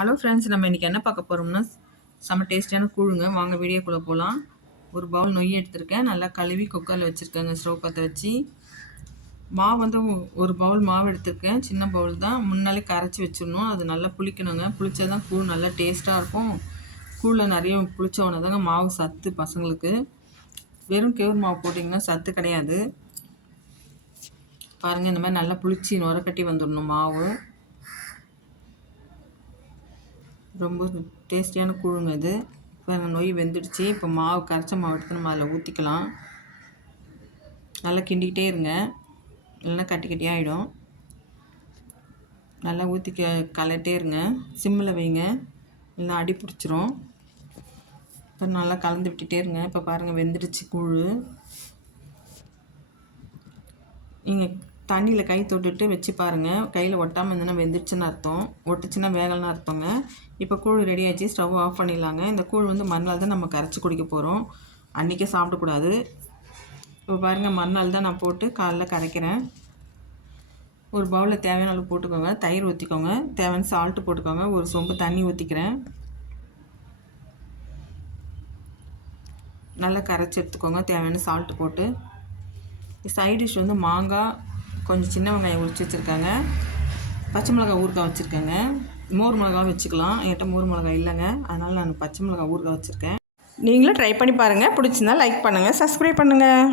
Hello friends, நம்ம இன்றைக்கி என்ன பார்க்க போகிறோம்னா செம்ம டேஸ்டியான கூழுங்க. வாங்க வீடியோக்குள்ளே போகலாம். ஒரு பவுல் நொய் எடுத்திருக்கேன். நல்லா கழுவி குக்கரில் வச்சுருக்கேங்க. ஸ்டவ் பற்ற வச்சு மாவு வந்து ஒரு பவுல் மாவு எடுத்திருக்கேன். சின்ன பவுல் தான். முன்னாலே கரைச்சி வச்சிடணும். அது நல்லா புளிக்கணுங்க. புளிச்சா தான் கூழ் நல்லா டேஸ்ட்டாக இருக்கும். கூழில் நிறைய புளிச்சோன்னே தாங்க மாவு சத்து பசங்களுக்கு. வெறும் கேவுரு மாவு போட்டிங்கன்னா சத்து கிடையாது. பாருங்கள், இந்த மாதிரி நல்லா புளிச்சு நுரக்கட்டி வந்துடணும் மாவு. ரொம்ப டேஸ்டியான கூழுங்க இது. இப்போ நொய் வெந்துடுச்சு. இப்போ மாவு கரைச்ச மாவு எடுத்து நம்ம அதில் ஊற்றிக்கலாம். நல்லா கிண்டிக்கிட்டே இருங்க, இல்லைன்னா கட்டி கட்டியாகிடும். நல்லா ஊற்றி கலட்டே இருங்க. சிம்மில் வைங்க, இல்லைன்னா அடி பிடிச்சிரும். இப்போ நல்லா கலந்து விட்டுட்டே இருங்க. இப்போ பாருங்கள், வெந்துடுச்சு கூழ். நீங்கள் தண்ணியில் கை தொட்டுட்டு வச்சு பாருங்கள். கையில் ஒட்டாமல் இருந்ததுன்னா வெந்துடுச்சுன்னு அர்த்தம். ஒட்டுச்சுன்னா வேகலைன்னு அர்த்தங்க. இப்போ கூழ் ரெடி ஆச்சு. ஸ்டவ் ஆஃப் பண்ணிடலாங்க. இந்த கூழ் வந்து மறுநாள் தான் நம்ம கரைச்சி குடிக்க போகிறோம். அன்றைக்கே சாப்பிடக்கூடாது. இப்போ பாருங்கள், மறுநாள் தான் நான் போட்டு காலைல கரைக்கிறேன். ஒரு பவுலில் தேவையான அளவு போட்டுக்கோங்க. தயிர் ஊற்றிக்கோங்க. தேவையான சால்ட்டு போட்டுக்கோங்க. ஒரு சொம்பு தண்ணி ஊற்றிக்கிறேன். நல்லா கரைச்சி எடுத்துக்கோங்க. தேவையான சால்ட்டு போட்டு சைட் டிஷ் வந்து மாங்காய், கொஞ்சம் சின்ன வெங்காயம் உரிச்சு வச்சுருக்காங்க, பச்சை மிளகாய் ஊறுகாய் வச்சுருக்கேங்க. மோர் மிளகா வச்சுக்கலாம். என்கிட்ட மோர் மிளகாய் இல்லைங்க, அதனால் நான் பச்சை மிளகாய் ஊறுகாய் வச்சுருக்கேன். நீங்களும் ட்ரை பண்ணி பாருங்கள். பிடிச்சிருந்தா லைக் பண்ணுங்கள், சப்ஸ்கிரைப் பண்ணுங்கள்.